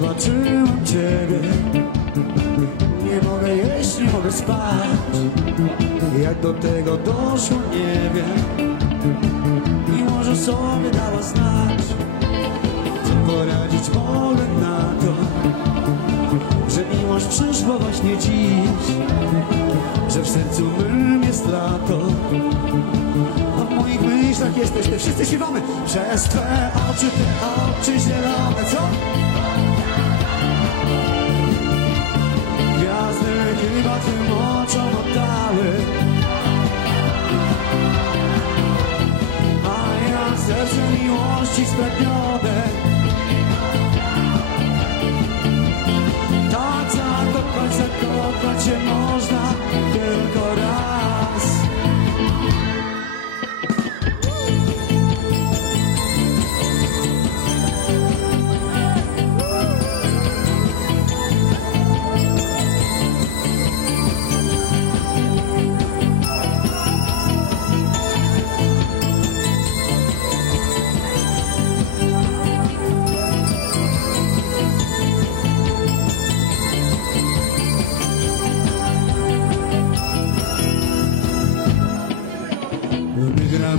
zobaczyłem ciebie. Nie mogę jeść, nie mogę spać. Jak do tego doszło, nie wiem. Mimo że sobie dała znać, co poradzić mogę na to, że miłość przyszła właśnie dziś, że w sercu mym jest lato. A w moich myślach jesteś, te wszyscy śpiewamy. Przez twe oczy zielone, co? Gwiazdy chyba twym oczom oddały, a ja serce miłości spragnione. Tak zakochać się można tylko raz.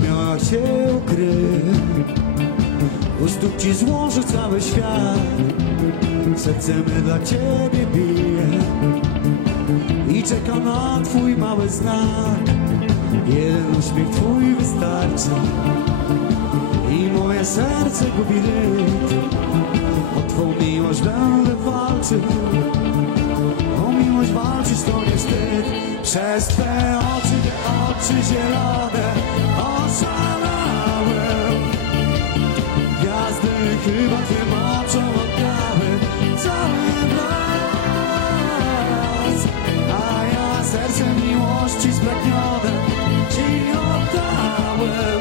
Miała się ukryć, u stóp ci złoży cały świat. Serce me dla ciebie bije i czeka na twój mały znak. Jeden uśmiech twój wystarczy i moje serce gubi rytm. O twą miłość będę walczył, o miłość walczyć to nie wstyd. Przez twe oczy zielone oszalałem. Gwiazdy chyba twym oczom oddały cały blask, a ja serce miłości spragnione ci oddałem.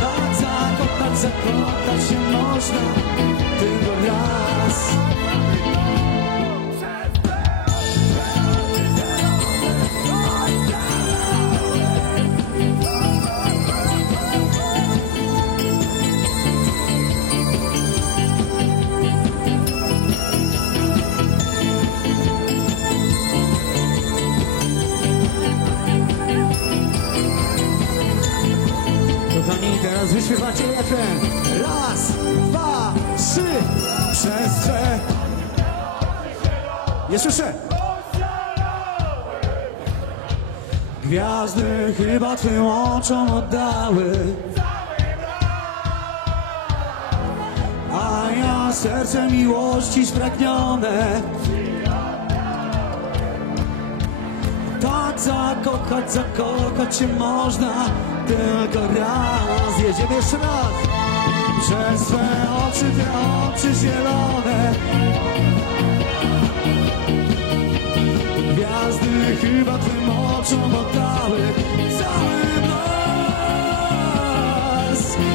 Tak zakochać się można tylko raz. Teraz wyśpiewacie refren. Raz, dwa, trzy. Przez twe. Nie słyszę. Gwiazdy chyba twym oczom oddały, a ja serce miłości spragnione. Tak zakochać się można tylko raz. Jedziemy jeszcze raz. Przez twe oczy zielone. Gwiazdy chyba twym oczom oddały cały blask,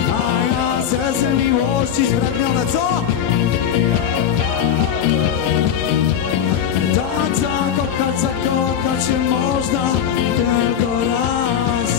a ja serce miłości spragnione. Co? Tak zakochać się można tylko raz.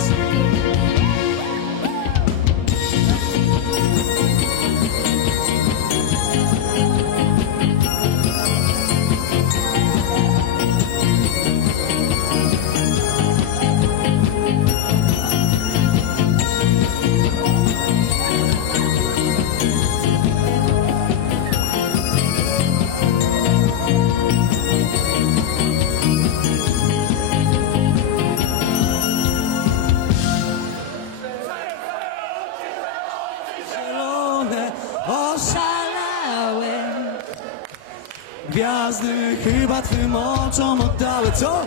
Oszalałem. Gwiazdy chyba twym oczom oddały. Co?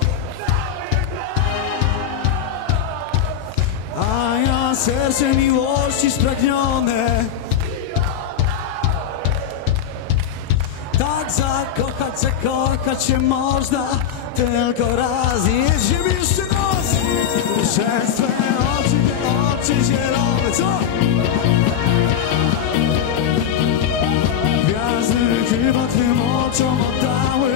A ja serce miłości spragnione. Tak zakochać się można tylko raz. Jedziemy jeszcze raz. Przez twe oczy zielone. Co? Gwiazdy chyba twym oczom oddały